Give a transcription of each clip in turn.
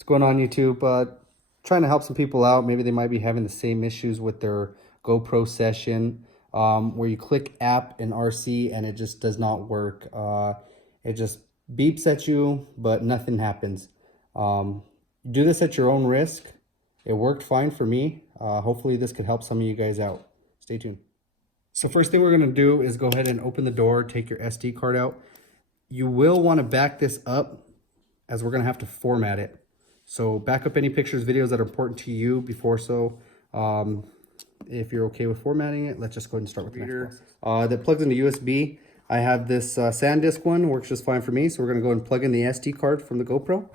What's going on, YouTube? Trying to help some people out. Maybe they might be having the same issues with their GoPro session, where you click app in RC and it just does not work. It just beeps at you, but nothing happens. Do this at your own risk. It worked fine for me. Hopefully this could help some of you guys out. Stay tuned. So first thing we're going to do is go ahead and open the door, take your SD card out. You will want to back this up, as we're going to have to format it. So back up any pictures, videos that are important to you before if you're okay with formatting it, let's just go ahead and start with the next process. That plugs into USB. I have this SanDisk one, works just fine for me. So we're going to go ahead and plug in the SD card from the GoPro.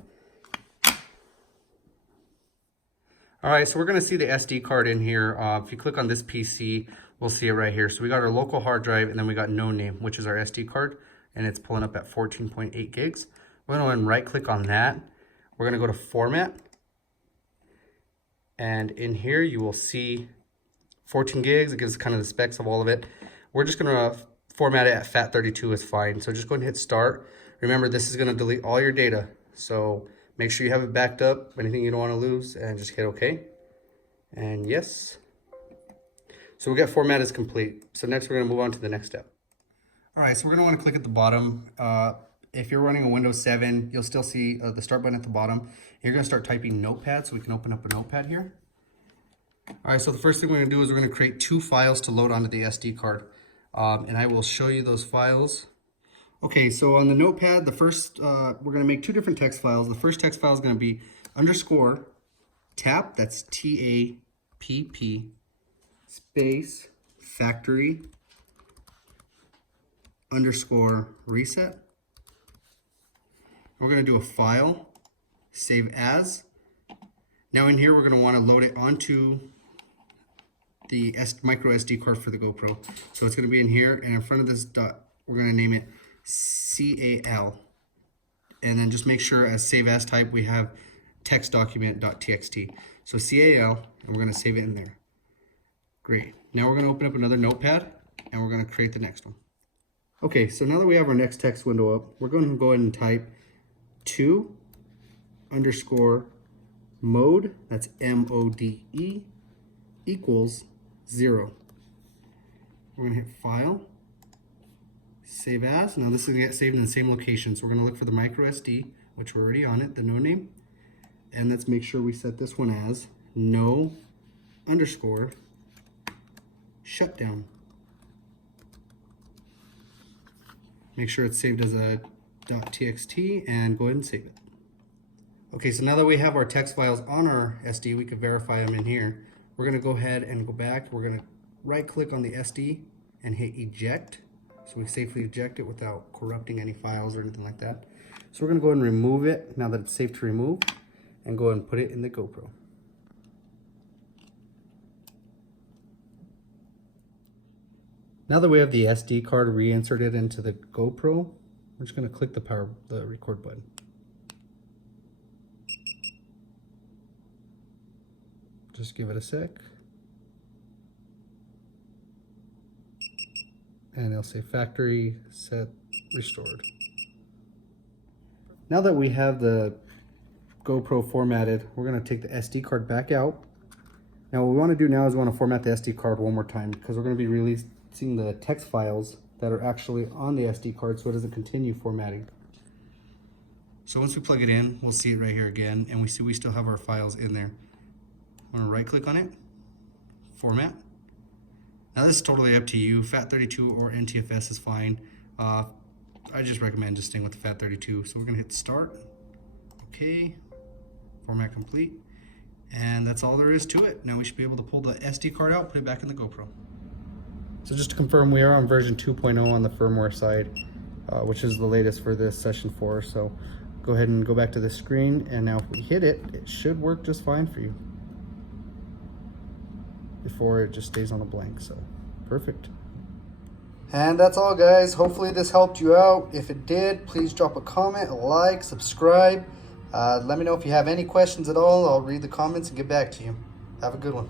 All right, so we're going to see the SD card in here. If you click on this PC, we'll see it right here. So we got our local hard drive, and then we got no name, which is our SD card, and it's pulling up at 14.8 gigs. We're going to go ahead and right click on that. We're going to go to format, and in here you will see 14 gigs. It gives kind of the specs of all of it. We're just going to format it at FAT32 is fine. So just go ahead and hit start. Remember, this is going to delete all your data. So make sure you have it backed up, anything you don't want to lose, and just hit OK. And yes. So we got format is complete. So next we're going to move on to the next step. All right, so we're going to want to click at the bottom. If you're running a Windows 7, you'll still see the start button at the bottom. You're going to start typing Notepad, so we can open up a Notepad here. All right, so the first thing we're going to do is we're going to create 2 files to load onto the SD card. And I will show you those files. Okay, so on the Notepad, the first, we're going to make 2 different text files. The first text file is going to be underscore tap, that's TAPP, space, factory, underscore reset. We're going to do a file, save as. Now in here, we're going to want to load it onto the micro SD card for the GoPro. So it's going to be in here, and in front of this dot, we're going to name it cal. And then just make sure as save as type, we have text document.txt. So cal, and we're going to save it in there. Great. Now we're going to open up another Notepad, and we're going to create the next one. Okay, so now that we have our next text window up, we're going to go ahead and type 2 underscore mode, that's MODE, equals 0. We're going to hit file, save as. Now this is going to get saved in the same location. So we're going to look for the micro SD, which we're already on it, the no name. And let's make sure we set this one as no underscore shutdown. Make sure it's saved as a .txt and go ahead and save it. Okay, so now that we have our text files on our SD, we can verify them in here. We're going to go ahead and go back. We're going to right click on the SD and hit eject. So we safely eject it without corrupting any files or anything like that. So we're going to go ahead and remove it now that it's safe to remove, and go ahead and put it in the GoPro. Now that we have the SD card reinserted into the GoPro, we're just going to click the record button. Just give it a sec. And it'll say factory set restored. Now that we have the GoPro formatted, we're going to take the SD card back out. Now what we want to do now is we want to format the SD card one more time, because we're going to be releasing the text files that are actually on the SD card so it doesn't continue formatting. So once we plug it in, we'll see it right here again, and we see we still have our files in there. I'm going to right click on it, format. Now this is totally up to you. FAT32 or NTFS is fine. I just recommend just staying with the FAT32. So we're going to hit start. Okay, format complete. And that's all there is to it. Now we should be able to pull the SD card out, put it back in the GoPro. So just to confirm, we are on version 2.0 on the firmware side, which is the latest for this session 4. So go ahead and go back to the screen, and now if we hit it, it should work just fine for you. Before it just stays on a blank, so perfect. And that's all, guys. Hopefully this helped you out. If it did, please drop a comment, a like, subscribe. Let me know if you have any questions at all. I'll read the comments and get back to you. Have a good one.